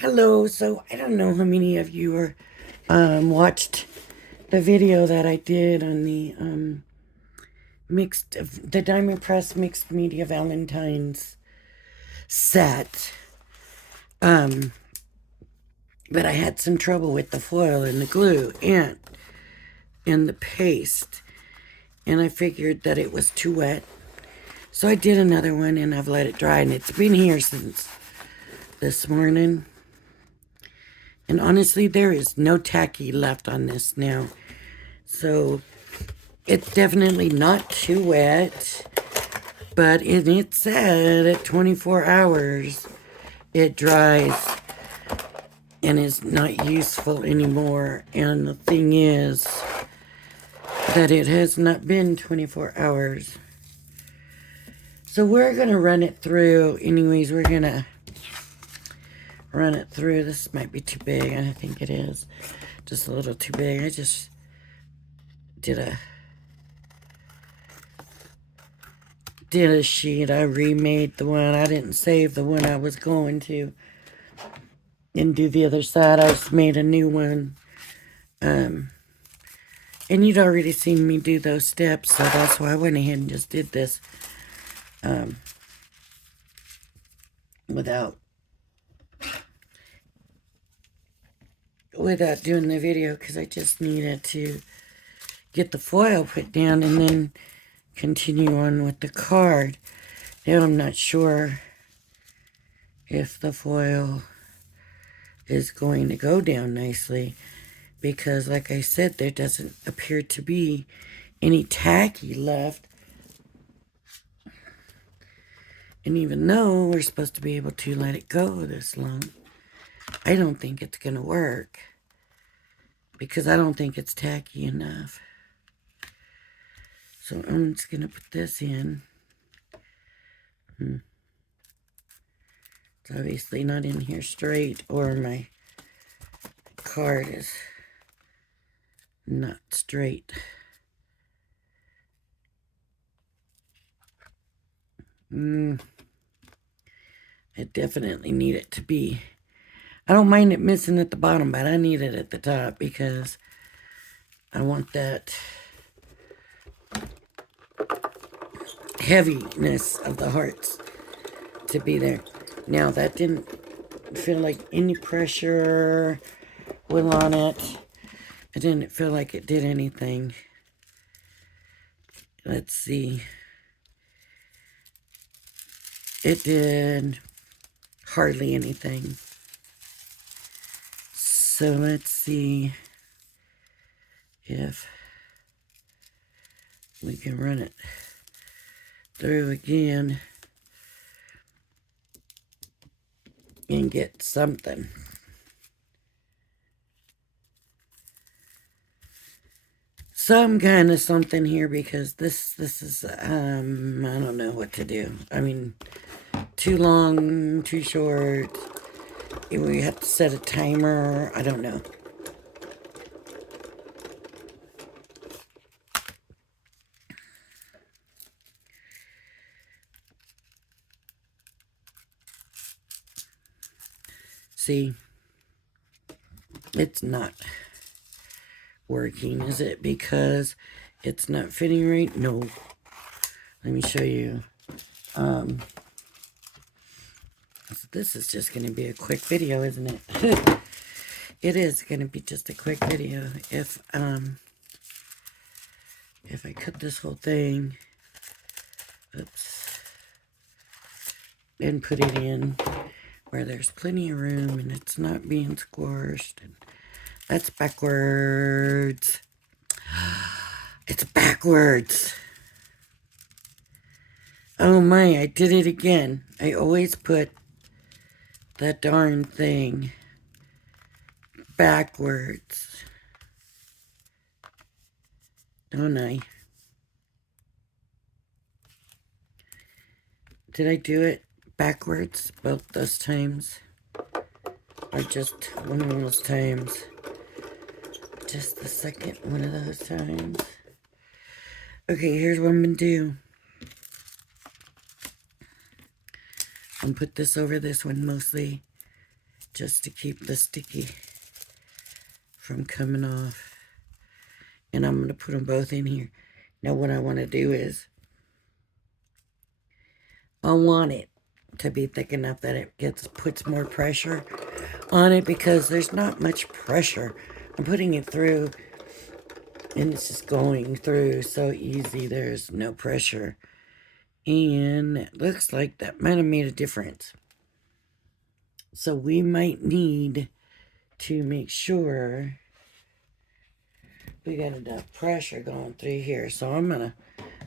Hello. So I don't know how many of you watched the video that I did on the the Diamond Press Mixed Media Valentine's set. Um, but I had some trouble with the foil and the glue and the paste, and I figured that it was too wet. So I did another one, and I've let it dry, and it's been here since this morning. And honestly, there is no tacky left on this now. So it's definitely not too wet, but it said at 24 hours it dries and is not useful anymore. And the thing is that it has not been 24 hours. So we're going to run it through. Anyways, we're going to run it through. This might be too big. I think it is. Just a little too big. I just did a sheet. I remade the one. I didn't save the one I was going to and do the other side. I just made a new one. And you'd already seen me do those steps, so that's why I went ahead and just did this without doing the video, because I just needed to get the foil put down and then continue on with the card. Now I'm not sure if the foil is going to go down nicely, because like I said, there doesn't appear to be any tacky left. And even though we're supposed to be able to let it go this long, I don't think it's going to work, because I don't think it's tacky enough. So I'm just going to put this in. It's obviously not in here straight, or my card is not straight. I definitely need it to be. I don't mind it missing at the bottom, but I need it at the top, because I want that heaviness of the hearts to be there. Now, that didn't feel like any pressure went on it. It didn't feel like it did anything. Let's see. It did hardly anything. So let's see if we can run it through again and get something. Some kind of something here, because this is, I don't know what to do. I mean, too long, too short. We have to set a timer. I don't know. See, it's not working, is it? Because it's not fitting right? No. Let me show you. So this is just going to be a quick video, isn't it? It is going to be just a quick video. If I cut this whole thing, oops, and put it in where there's plenty of room and it's not being squished, and that's backwards. It's backwards. Oh my, I did it again. I always put that darn thing backwards. Don't I? Did I do it backwards both those times? Or just one of those times? Just the second one of those times? Okay, here's what I'm going to do. I'm going to put this over this one mostly, just to keep the sticky from coming off. And I'm going to put them both in here. Now what I want to do is, I want it to be thick enough that it puts more pressure on it, because there's not much pressure. I'm putting it through and it's just going through so easy. There's no pressure. And it looks like that might have made a difference. So we might need to make sure we got enough pressure going through here. So I'm going to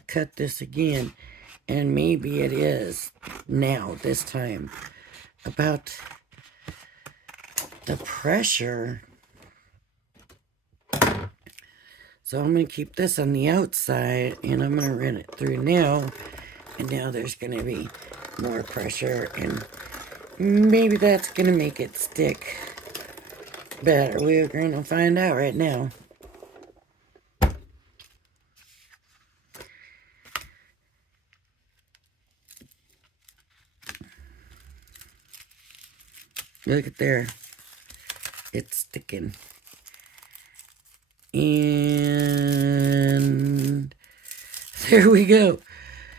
cut this again. And maybe it is now, this time, about the pressure. So I'm going to keep this on the outside, and I'm going to run it through now. And now there's going to be more pressure, and maybe that's going to make it stick better. We're going to find out right now. Look at there. It's sticking. And there we go.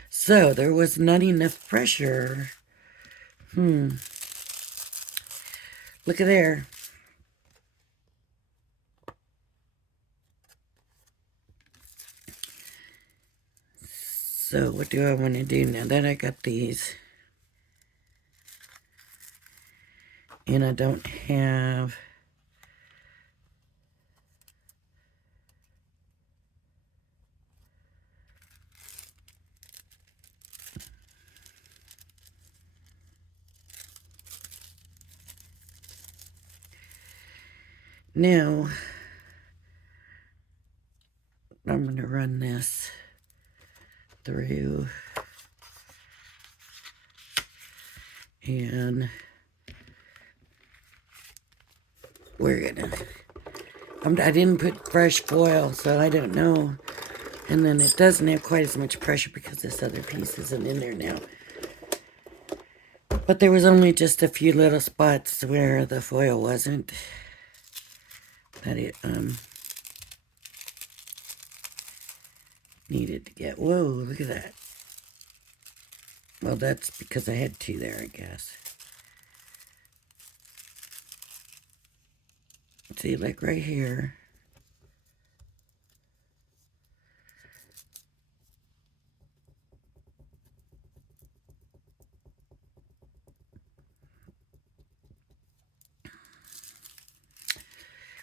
So there was not enough pressure. Look at there. So what do I want to do now that I got these? And I don't have... Now, I'm going to run this through, and we're going to, I didn't put fresh foil, so I don't know. And then it doesn't have quite as much pressure because this other piece isn't in there now. But there was only just a few little spots where the foil wasn't. That it needed to get. Whoa, look at that. Well, that's because I had two there, I guess. See, like right here.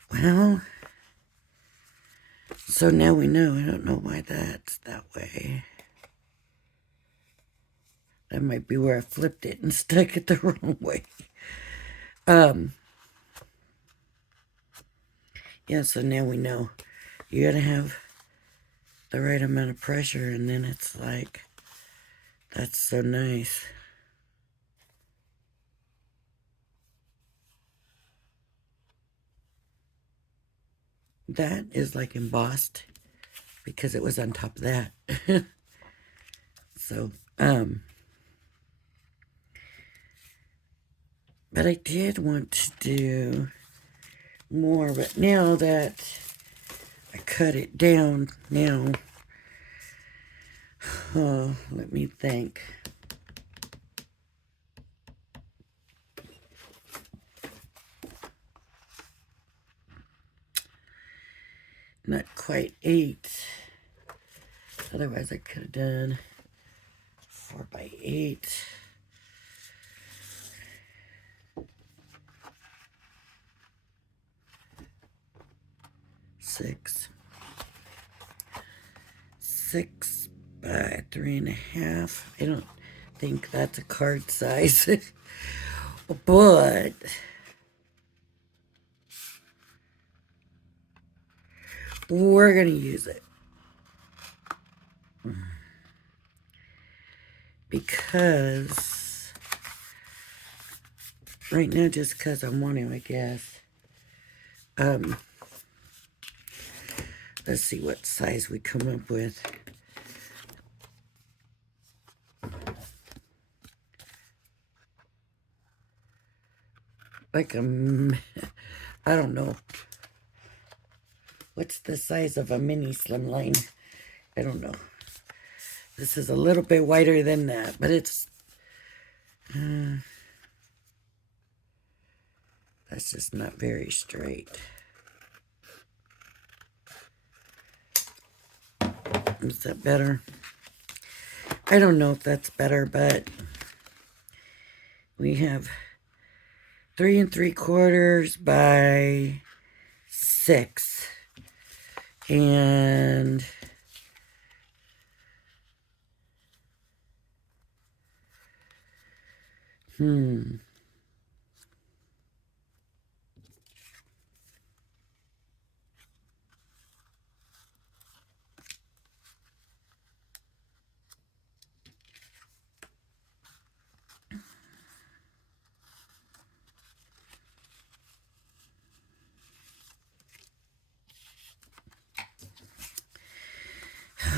Well, so now we know. I don't know why that's that way. That might be where I flipped it and stuck it the wrong way. Yeah, so now we know. You gotta have the right amount of pressure, and then it's like, that's so nice. That is like embossed because it was on top of that. So, but I did want to do more, but now that I cut it down now, let me think. Not quite 8. Otherwise I could have done 4 by 8. Six by 3.5. I don't think that's a card size, but we're gonna use it because right now, just because I want to, I guess. Let's see what size we come up with. like a, I don't know. What's the size of a mini slimline? I don't know. This is a little bit wider than that, but it's, that's just not very straight. Is that better? I don't know if that's better, but we have 3 3/4 by 6. And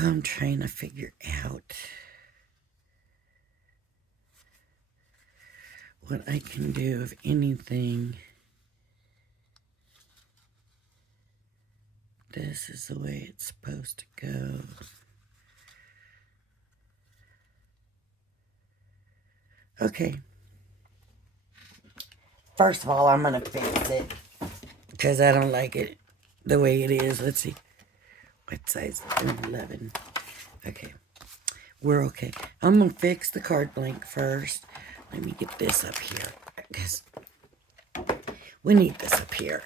I'm trying to figure out what I can do, if anything. This is the way it's supposed to go. Okay. First of all, I'm going to fix it because I don't like it the way it is. Let's see. What size? 11. Okay. We're okay. I'm going to fix the card blank first. Let me get this up here because we need this up here.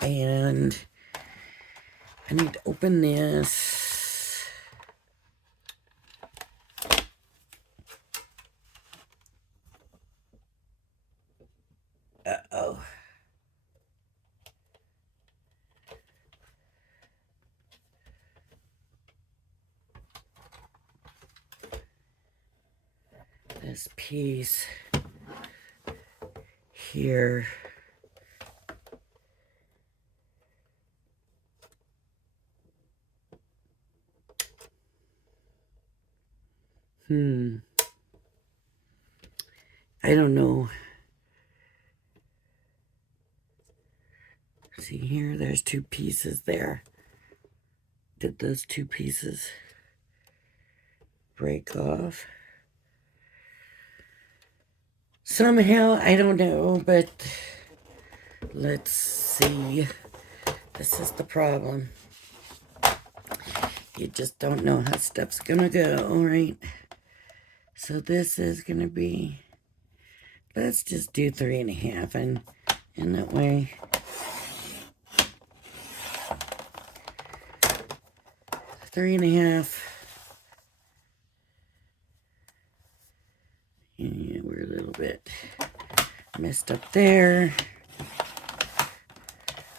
And I need to open this. Uh-oh. This piece here. I don't know. See here, there's 2 pieces there. Did those 2 pieces break off? Somehow, I don't know, but let's see. This is the problem. You just don't know how stuff's gonna go, right? So this is gonna be, let's just do 3 1/2, and in that way, three and a half. Yeah, we're a little bit messed up there.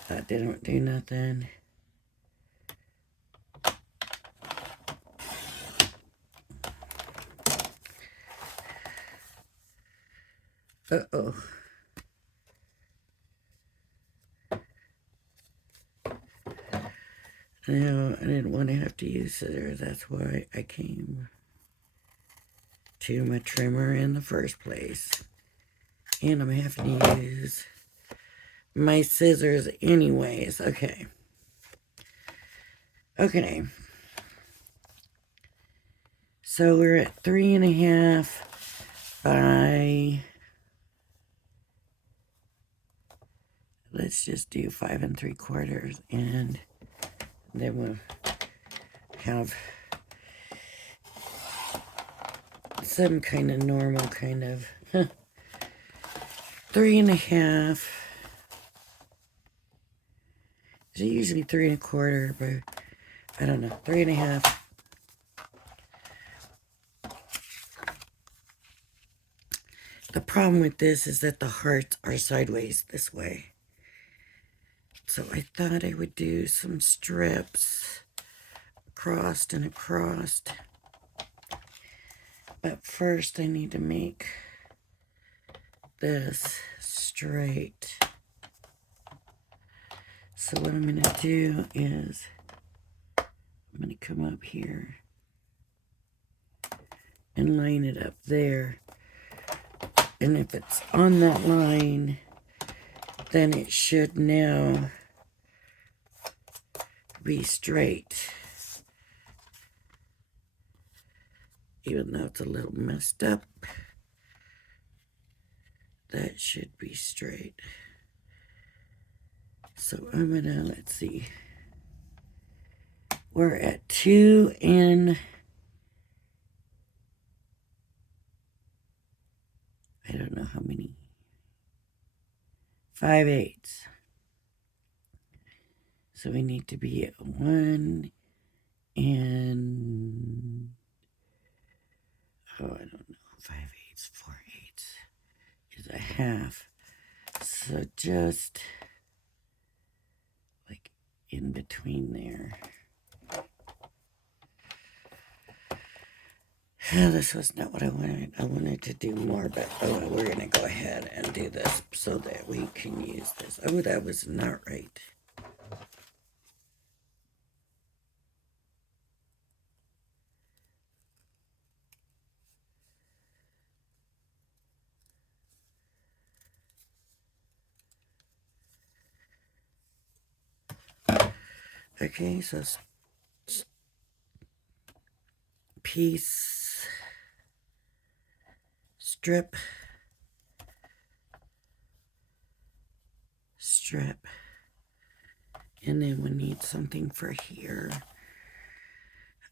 That didn't do nothing. Uh-oh. No, I didn't want to have to use scissors. That's why I came to my trimmer in the first place. And I'm having to use my scissors anyways. Okay. Okay. So we're at 3 1/2 by, let's just do 5 3/4, and then we'll have some kind of normal kind of 3 1/2. It's usually 3 1/4, but I don't know, 3 1/2. The problem with this is that the hearts are sideways this way. So I thought I would do some strips crossed and across. But first I need to make this straight. So what I'm going to do is I'm going to come up here and line it up there. And if it's on that line, then it should now be straight. Even though it's a little messed up, that should be straight. So I'm gonna, let's see. We're at 2 and I don't know how many. 5/8. So we need to be at 1 and, oh, I don't know, 5/8, 4/8 is a half. So just like in between there. This was not what I wanted. I wanted to do more, but oh, we're going to go ahead and do this so that we can use this. Oh, that was not right. Okay, so piece, strip, strip, and then we need something for here.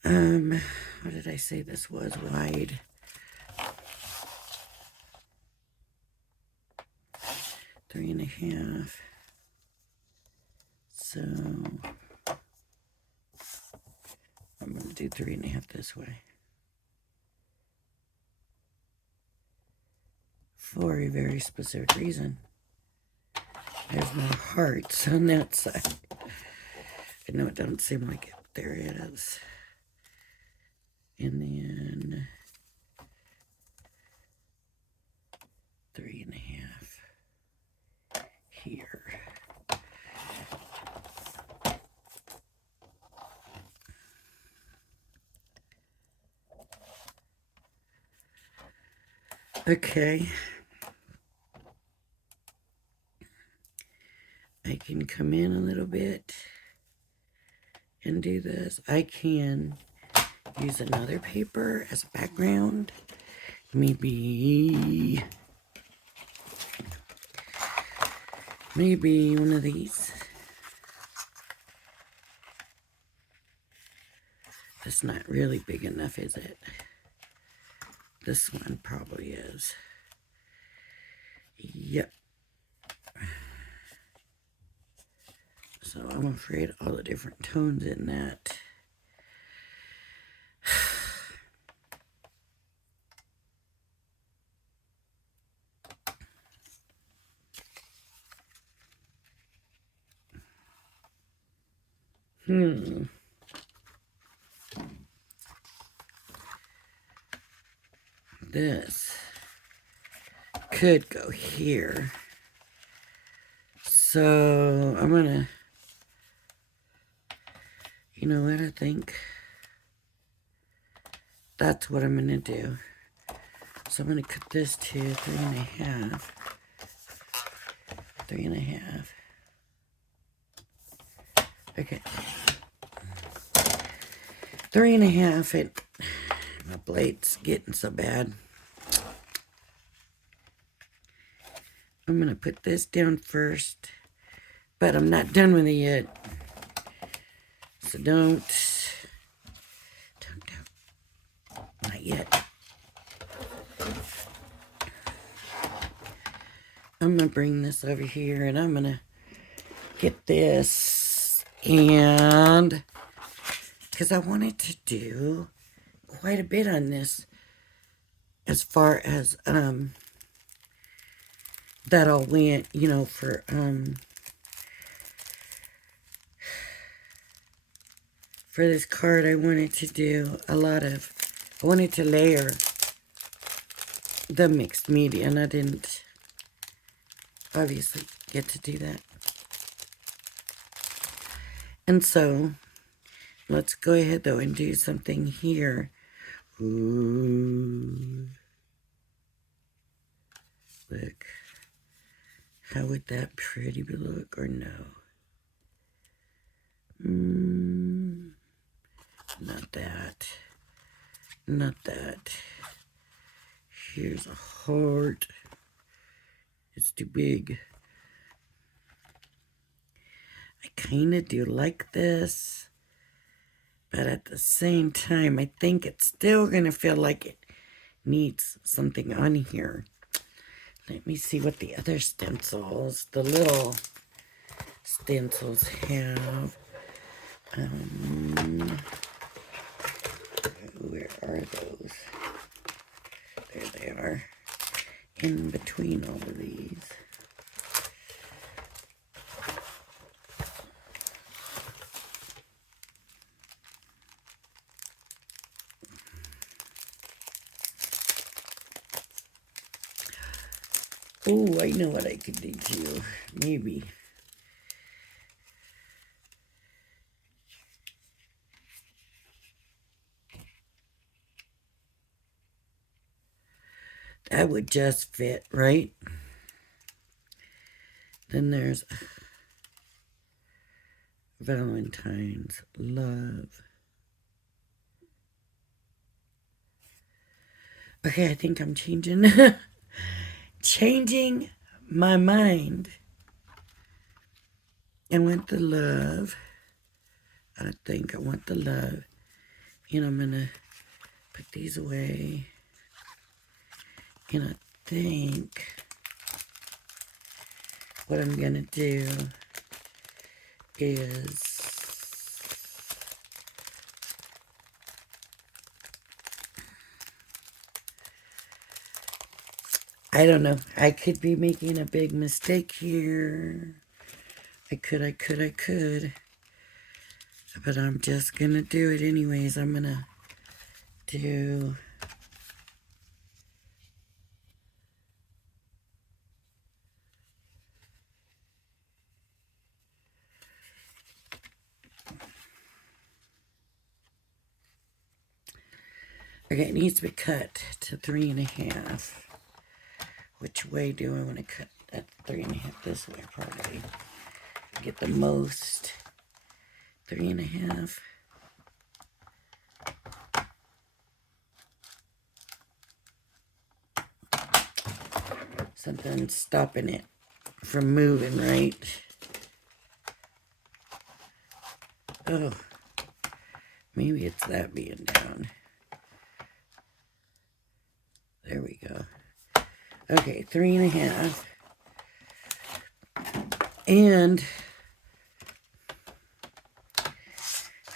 What did I say this was? Wide. 3.5. So I'm going to do 3.5 this way. For a very specific reason. There's no hearts on that side. I know it doesn't seem like it, but there it is. And then 3.5 here. Okay. I can come in a little bit and do this. I can use another paper as a background. Maybe one of these. That's not really big enough, is it? This one probably is. Yep. So I'm afraid all the different tones in that. This could go here. So I'm gonna, you know what, I think that's what I'm gonna do. So I'm gonna cut this to 3.5. 3.5. Okay. 3.5. It, my blade's getting so bad. I'm going to put this down first, but I'm not done with it yet. So don't, not yet. I'm going to bring this over here and I'm going to get this, and because I wanted to do quite a bit on this as far as, that all went, you know, for this card. I wanted to do a lot of, I wanted to layer the mixed media, and I didn't obviously get to do that. And so let's go ahead though and do something here. Ooh. look. How would that pretty look or no? Not that. Not that. Here's a heart. It's too big. I kind of do like this. But at the same time, I think it's still going to feel like it needs something on here. Let me see what the other stencils, the little stencils have. Where are those? There they are. In between all of these. Oh, I know what I could do too. Maybe. That would just fit, right? Then there's Valentine's Love. Okay, I think I'm changing changing my mind. I want the love. I think I want the love. And I'm going to put these away. And I think what I'm going to do is I don't know. I could be making a big mistake here. I could. But I'm just going to do it anyways. I'm going to do... Okay, it needs to be cut to 3.5. Which way do I want to cut that 3.5? This way, probably. Get the most. 3.5. Something's stopping it from moving, right? Oh, maybe it's that being down. There we go. Okay, 3.5. And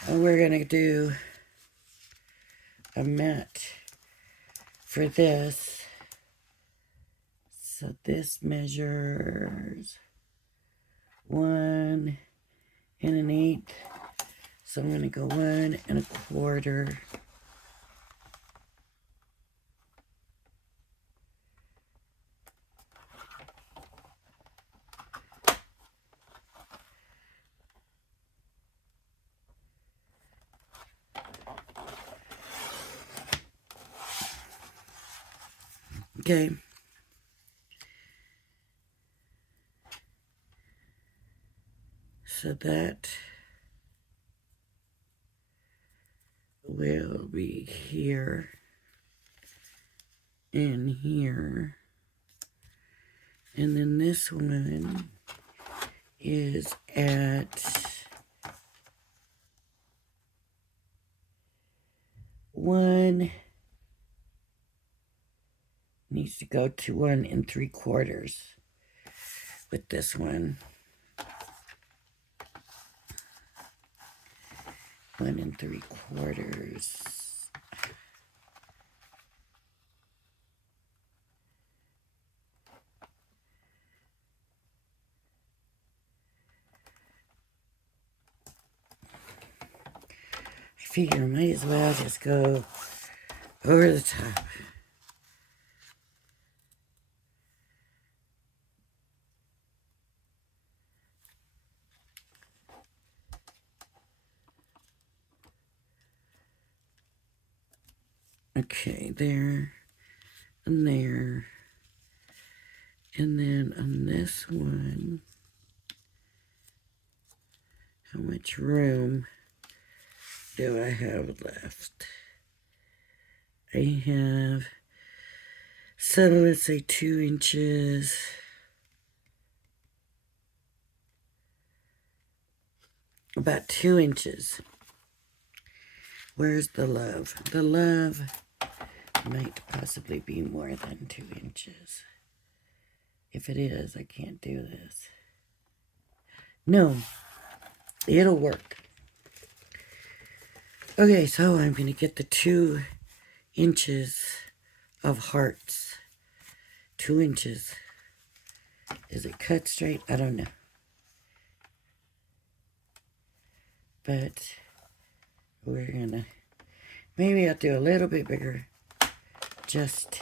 we're going to do a mat for this. So this measures 1 1/8. So I'm going to go 1 1/4. Okay. So that will be here and here. And then this one is at 1, needs to go to 1 3/4 with this one. 1 3/4. I figure I might as well just go over the top. Okay, there and there. And then on this one, how much room do I have left? I have, so let's say 2 inches. About 2 inches. Where's the love? The love might possibly be more than 2 inches. If it is, I can't do this. No, it'll work. Okay, so I'm going to get the 2 inches of hearts. 2 inches. Is it cut straight? I don't know. But we're going to, maybe I'll do a little bit bigger. Just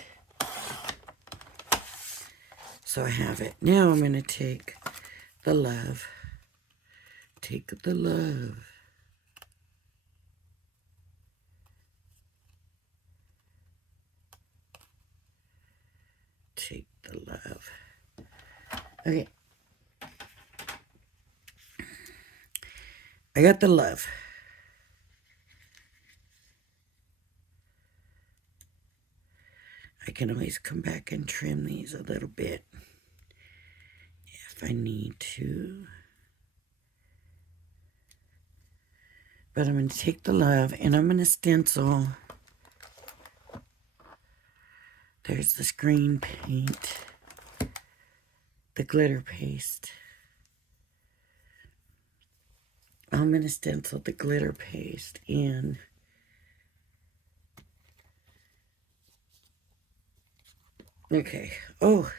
so I have it. Now I'm going to take the love. Take the love. Take the love. Okay. I got the love. I can always come back and trim these a little bit if I need to. But I'm going to take the love and I'm going to stencil. There's the screen paint, the glitter paste. I'm going to stencil the glitter paste in. Okay. Oh,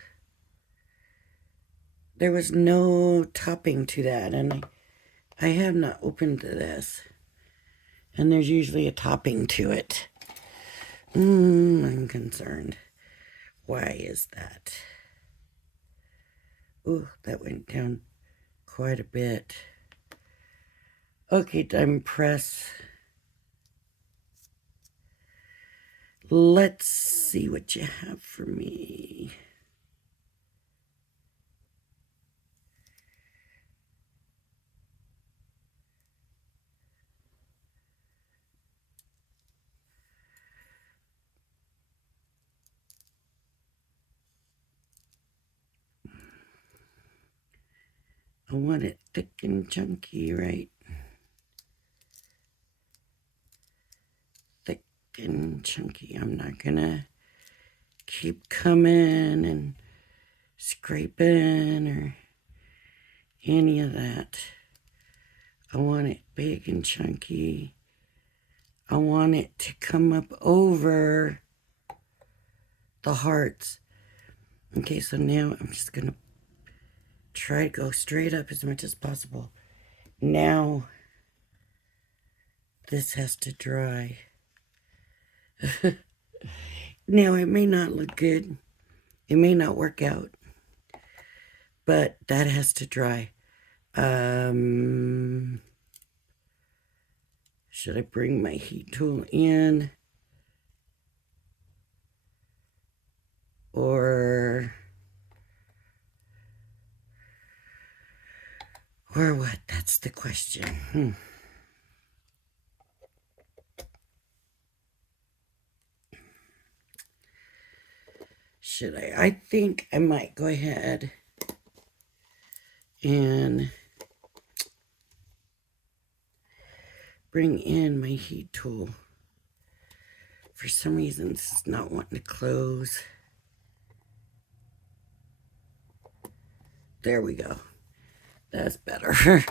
there was no topping to that, and I have not opened this. And there's usually a topping to it. I'm concerned. Why is that? Ooh, that went down quite a bit. Okay, diamond press. Let's see what you have for me. I want it thick and chunky, right? Thick and chunky. I'm not gonna keep coming and scraping or any of that. I want it big and chunky. I want it to come up over the hearts. Okay, so now I'm just gonna try to go straight up as much as possible. Now, this has to dry. Now, it may not look good. It may not work out. But that has to dry. Should I bring my heat tool in? Or what? That's the question. Should I? I think I might go ahead and bring in my heat tool. For some reason, this is not wanting to close. There we go. That's better.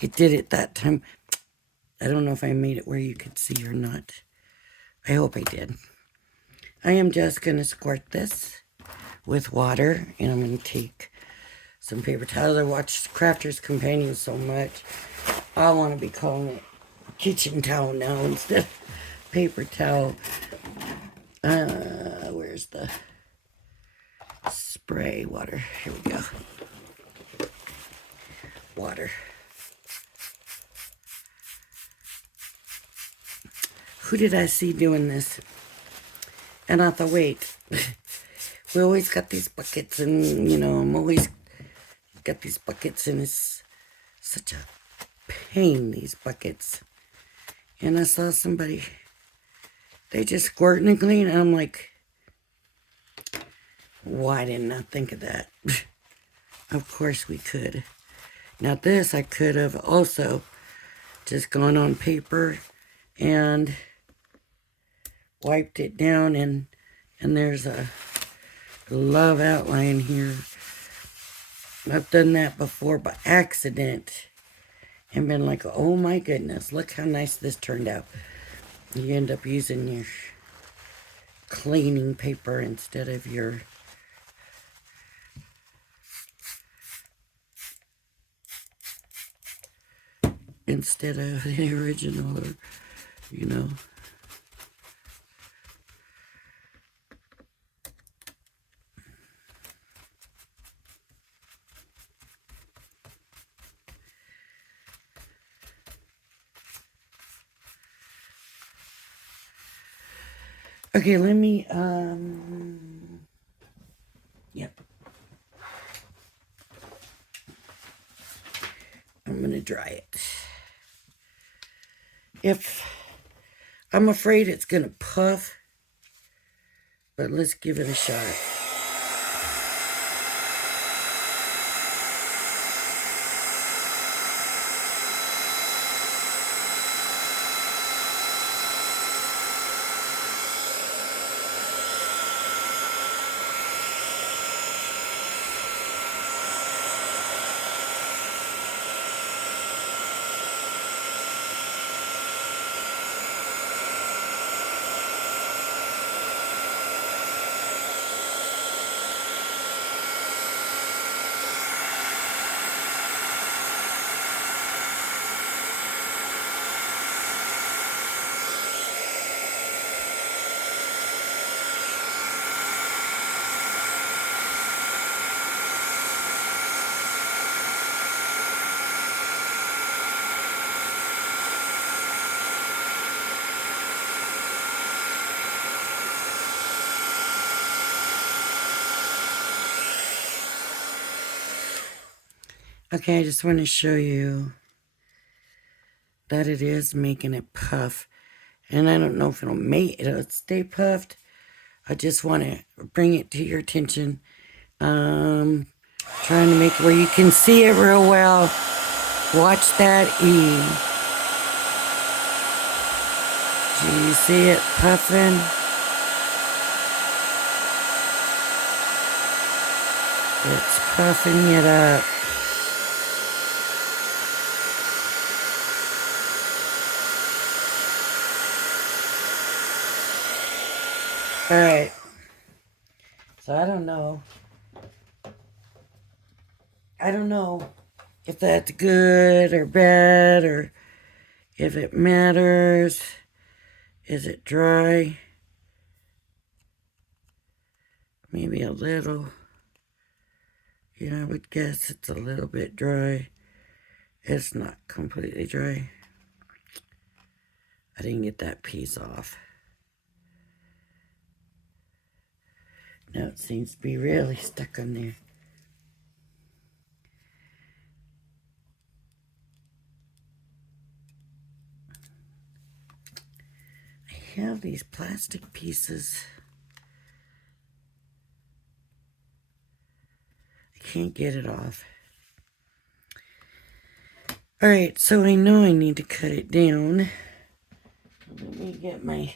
It did it that time. I don't know if I made it where you could see or not. I hope I did. I am just going to squirt this with water, and I'm going to take some paper towels. I watched Crafter's Companion so much. I want to be calling it kitchen towel now instead of paper towel. Where's the spray water? Here we go. Water. Who did I see doing this? And I thought, wait, we always got these buckets, and you know, I'm always got these buckets, and it's such a pain, these buckets. And I saw somebody, they just squirting and clean, and I'm like, why didn't I think of that? Of course we could. Now this I could have also just gone on paper and wiped it down, and there's a love outline here. I've done that before by accident and been like, oh my goodness, look how nice this turned out. You end up using your cleaning paper instead of your the original, or you know. Okay, let me yep. I'm gonna dry it. If I'm afraid it's gonna puff, but let's give it a shot. Okay, I just want to show you that it is making it puff. And I don't know if it'll stay puffed. I just want to bring it to your attention. Trying to make it where you can see it real well. Watch that E. Do you see it puffing? It's puffing it up. Alright. So I don't know if that's good or bad, or if it matters. Is it dry? Maybe a little. Yeah, I would guess it's a little bit dry. It's not completely dry. I didn't get that piece off. Now it seems to be really stuck on there. I have these plastic pieces. I can't get it off. Alright, so I know I need to cut it down. Let me get my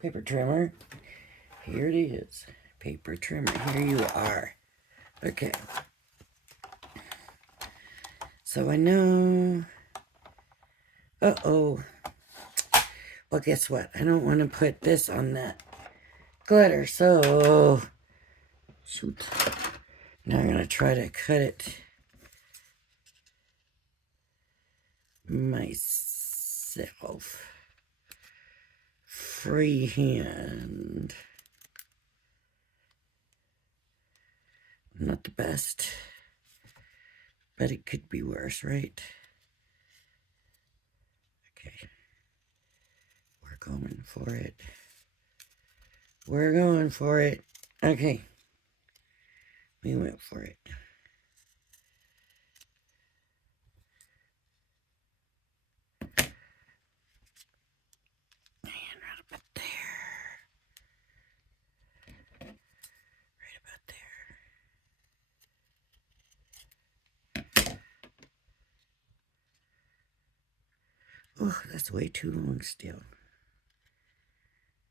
paper trimmer. Here it is. Paper trimmer. Here you are. Okay. So I know. Uh-oh. Well, guess what? I don't want to put this on that glitter, so shoot. Now I'm going to try to cut it myself. Freehand. Not the best, but it could be worse, right? Okay. We're going for it. We're going for it. Okay. We went for it. And right about there. Right about there. Oh, that's way too long still.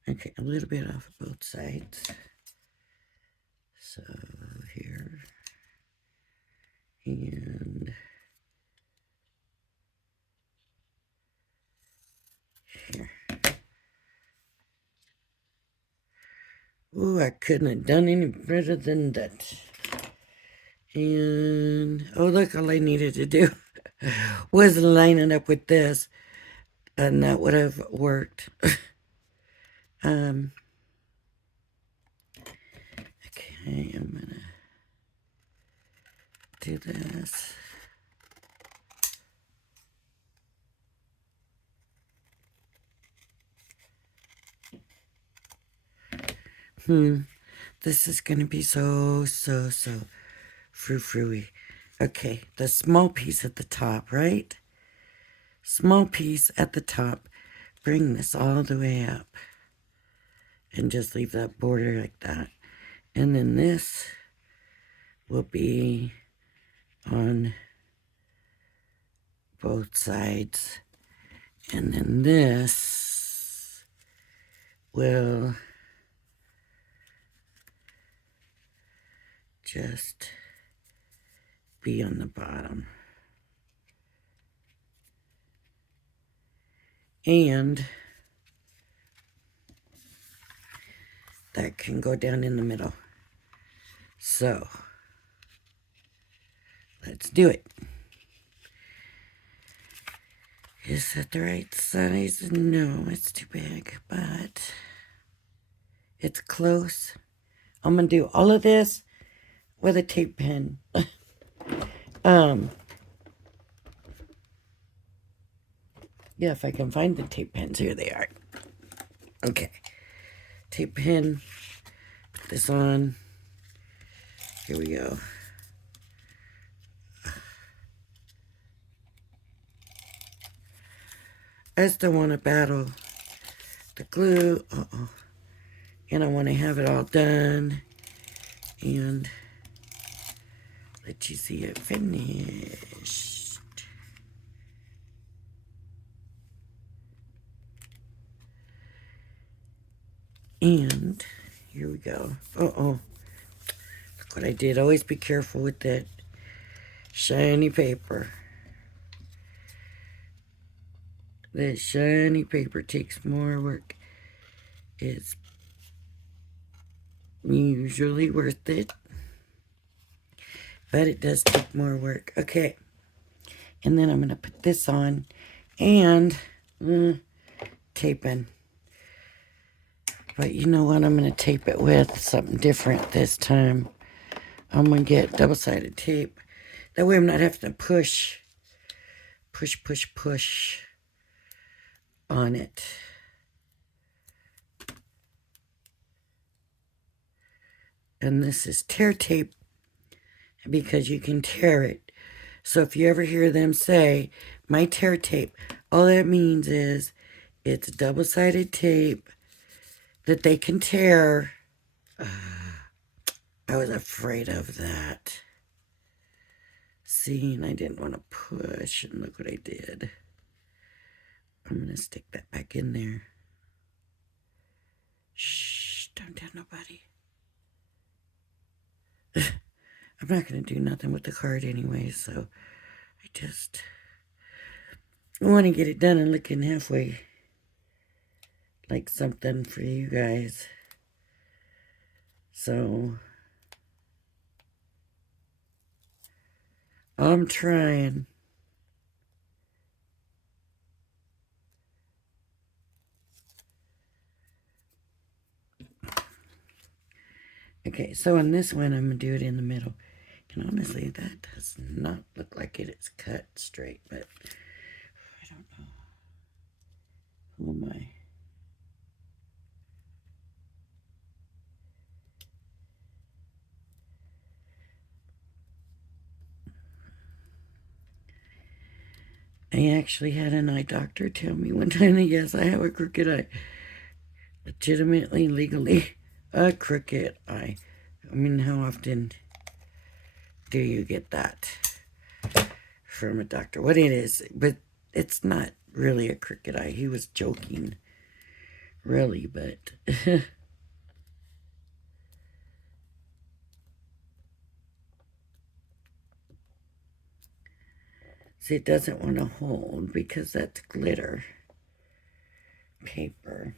Okay, a little bit off of both sides. So here. And here. Ooh, I couldn't have done any better than that. And, oh, look, all I needed to do was line it up with this. And that would have worked. Okay, I'm gonna do this. This is gonna be so frou-frou-y. Okay, the small piece at the top, right? Small piece at the top. Bring this all the way up. And just leave that border like that. And then this will be on both sides. And then this will just be on the bottom. And that can go down in the middle. So, let's do it. Is that the right size? No, it's too big, but it's close. I'm going to do all of this with a tape pen. Yeah, if I can find the tape pens, here they are. Okay, tape pen, put this on. Here we go. I still want to battle the glue. And I want to have it all done and let you see it finished. And here we go. Look what I did. Always be careful with that shiny paper. That shiny paper takes more work. It's usually worth it, but it does take more work. Okay, and then I'm going to put this on and taping. But you know what? I'm going to tape it with something different this time. I'm going to get double-sided tape. That way I'm not having to push on it. And this is tear tape because you can tear it. So if you ever hear them say, my tear tape, all that means is it's double-sided tape that they can tear. I was afraid of that. See, and I didn't want to push, and look what I did. I'm going to stick that back in there. Shh, don't tell nobody. I'm not going to do nothing with the card anyway, so I just want to get it done and looking halfway like something for you guys. So, I'm trying. Okay, so on this one, I'm going to do it in the middle. And honestly, that does not look like it is cut straight, but I don't know. Who am I? I actually had an eye doctor tell me one time that yes, I have a crooked eye. Legitimately, legally, a crooked eye. I mean, how often do you get that from a doctor? What it is, but it's not really a crooked eye. He was joking, really, but see, it doesn't want to hold because that's glitter paper.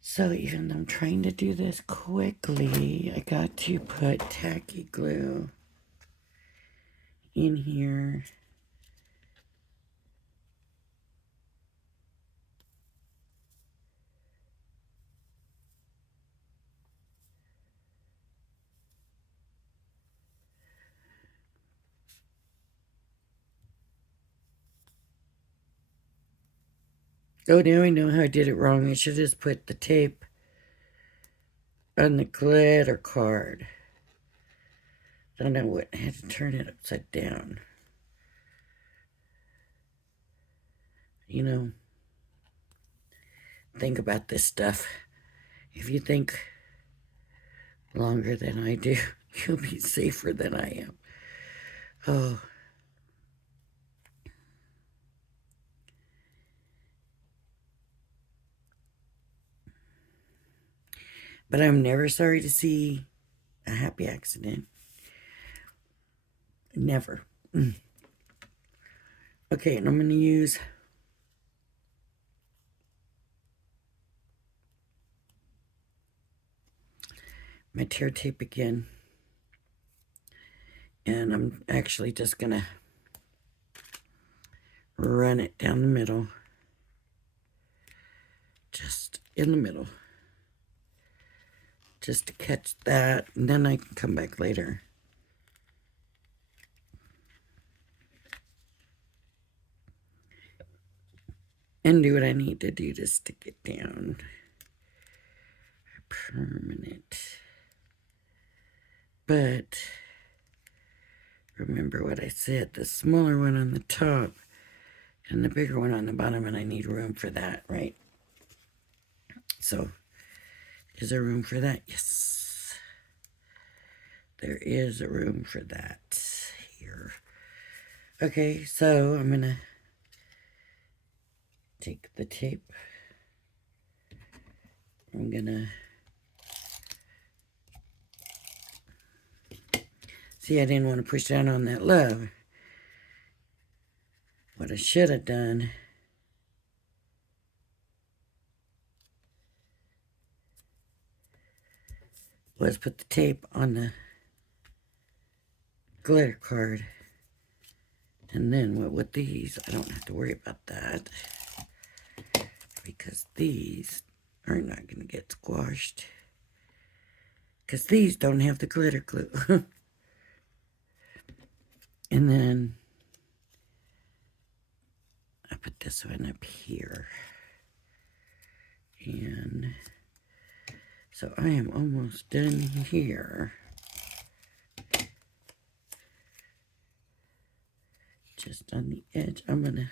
So even though I'm trying to do this quickly, I got to put tacky glue in here. Oh, now I know how I did it wrong. I should just put the tape on the glitter card. I don't know what, I had to turn it upside down. You know, think about this stuff. If you think longer than I do, you'll be safer than I am. Oh. But I'm never sorry to see a happy accident. Never. Okay, and I'm going to use my tear tape again. And I'm actually just going to run it down the middle. Just in the middle. Just to catch that, and then I can come back later. And do what I need to do to stick it down. Permanent. But remember what I said, the smaller one on the top and the bigger one on the bottom, and I need room for that, right? So, is there room for that? Yes. There is a room for that here. Okay, so I'm gonna take the tape. I'm gonna see, I didn't want to push down on that love. What I should have done was put the tape on the glitter card. And then with these, I don't have to worry about that. Because these are not going to get squashed. Because these don't have the glitter glue. And then I put this one up here. And so I am almost done here. Just on the edge. I'm going to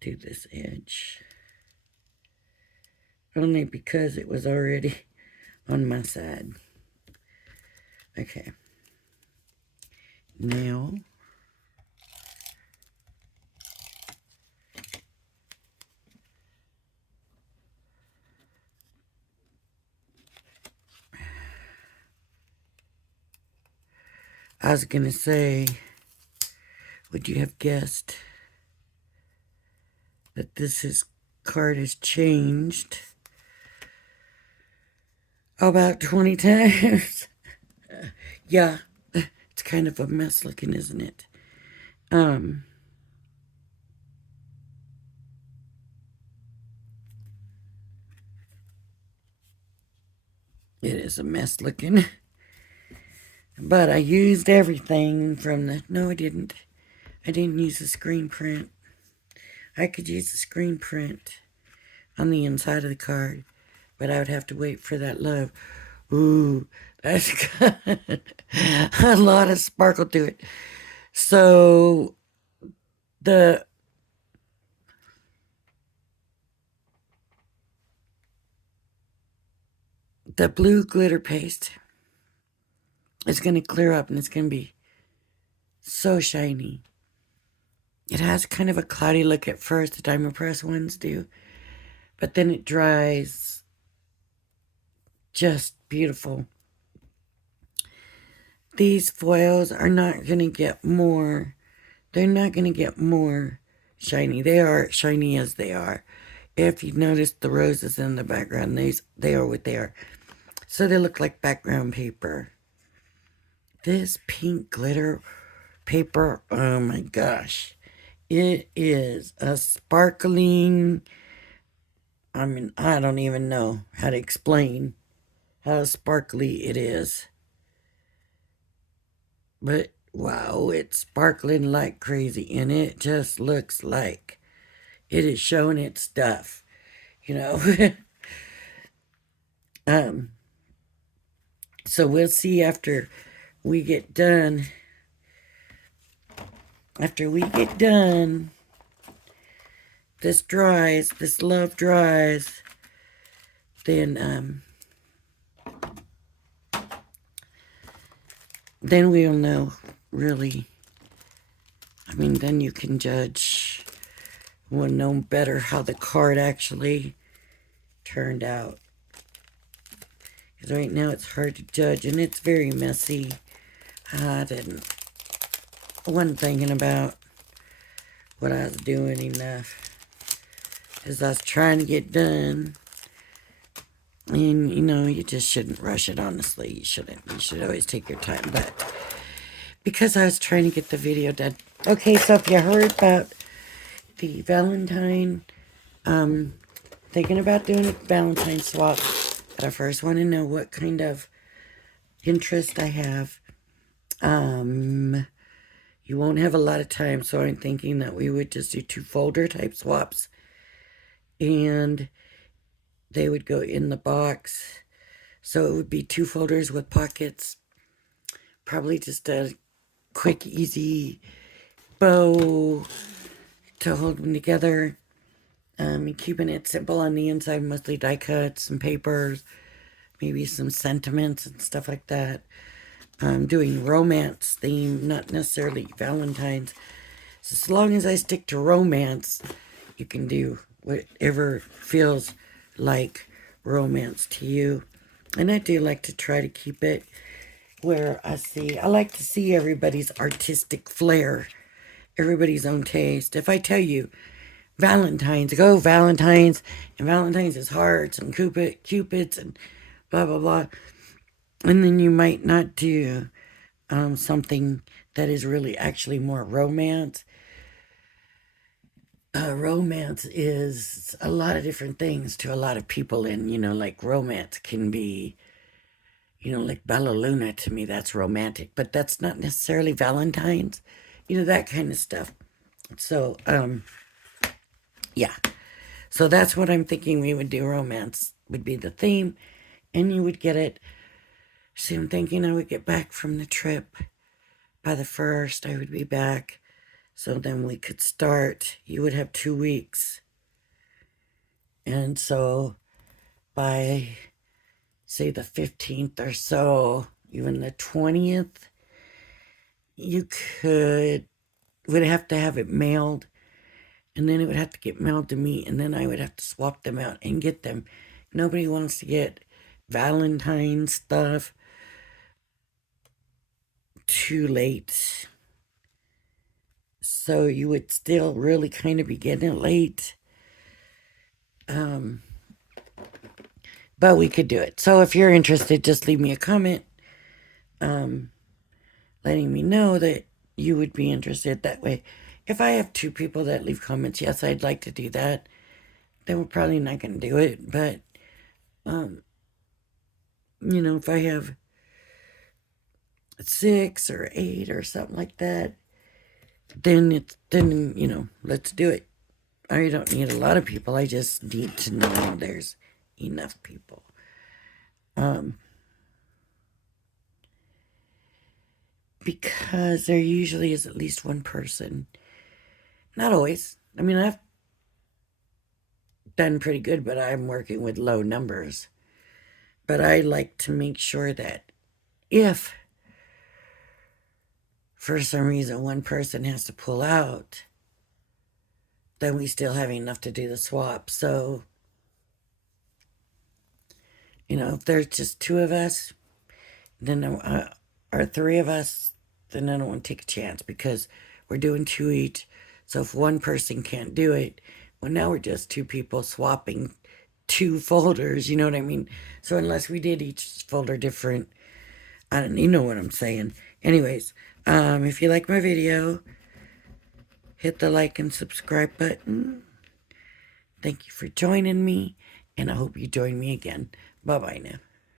do this edge. Only because it was already on my side. Okay. Now, I was going to say, would you have guessed that this card has changed about 20 times? Yeah, it's kind of a mess looking, isn't it? It is a mess looking. But I used everything from the... No, I didn't. I didn't use the screen print. I could use the screen print on the inside of the card, but I would have to wait for that love. Ooh, that's got a lot of sparkle to it. So the blue glitter paste is going to clear up and it's going to be so shiny. It has kind of a cloudy look at first, the Diamond Press ones do, but then it dries just beautiful. These foils are not going to get more, they're not going to get more shiny. They are shiny as they are. If you notice the roses in the background, they are what they are. So they look like background paper. This pink glitter paper, oh my gosh. It is a sparkling, I mean, I don't even know how to explain how sparkly it is. But wow, it's sparkling like crazy, and it just looks like it is showing its stuff, you know. um, so we'll see after we get done. After we get done, this dries, this love dries, then we'll know really. I mean, then you can judge. We'll know better how the card actually turned out. Because right now it's hard to judge and it's very messy. I wasn't thinking about what I was doing enough. Because I was trying to get done. And, you know, you just shouldn't rush it, honestly. You shouldn't. You should always take your time. But because I was trying to get the video done. Okay, so if you heard about the Valentine, thinking about doing a Valentine swap, but I first want to know what kind of interest I have. You won't have a lot of time, so I'm thinking that we would just do 2 folder type swaps. And they would go in the box. So it would be 2 folders with pockets. Probably just a quick, easy bow to hold them together. Keeping it simple on the inside, mostly die cuts, some papers, maybe some sentiments and stuff like that. Doing romance theme, not necessarily Valentine's. So as long as I stick to romance, you can do whatever feels like romance to you. And I do like to try to keep it where I like to see everybody's artistic flair, everybody's own taste. If I tell you Valentine's, go Valentine's, and Valentine's is hearts and cupids and blah, blah, blah. And then you might not do something that is really actually more romance. Romance is a lot of different things to a lot of people, and like romance can be, like Bella Luna. To me, that's romantic, but that's not necessarily Valentine's, that kind of stuff. So, yeah. So that's what I'm thinking we would do. Romance would be the theme, and you would get it. See, I'm thinking I would get back from the trip by the 1st. I would be back. So then we could start. You would have 2 weeks. And so by, say, the 15th or so, even the 20th, you would have to have it mailed. And then it would have to get mailed to me. And then I would have to swap them out and get them. Nobody wants to get Valentine stuff too late. So you would still really kind of be getting it late. But we could do it. So if you're interested, just leave me a comment letting me know that you would be interested. That way, if I have 2 people that leave comments, yes, I'd like to do that. Then we're probably not going to do it. But, if I have 6 or 8 or something like that, then let's do it. I don't need a lot of people. I just need to know there's enough people. Because there usually is at least one person. Not always. I mean, I've done pretty good, but I'm working with low numbers. But I like to make sure that if for some reason one person has to pull out, then we still have enough to do the swap. So, if there's just two of us, then or three of us, then I don't want to take a chance because we're doing two each. So if one person can't do it, well, now we're just two people swapping two folders. You know what I mean? So unless we did each folder different, I don't. You know what I'm saying? Anyways, if you like my video, hit the like and subscribe button. Thank you for joining me, and I hope you join me again. Bye bye now.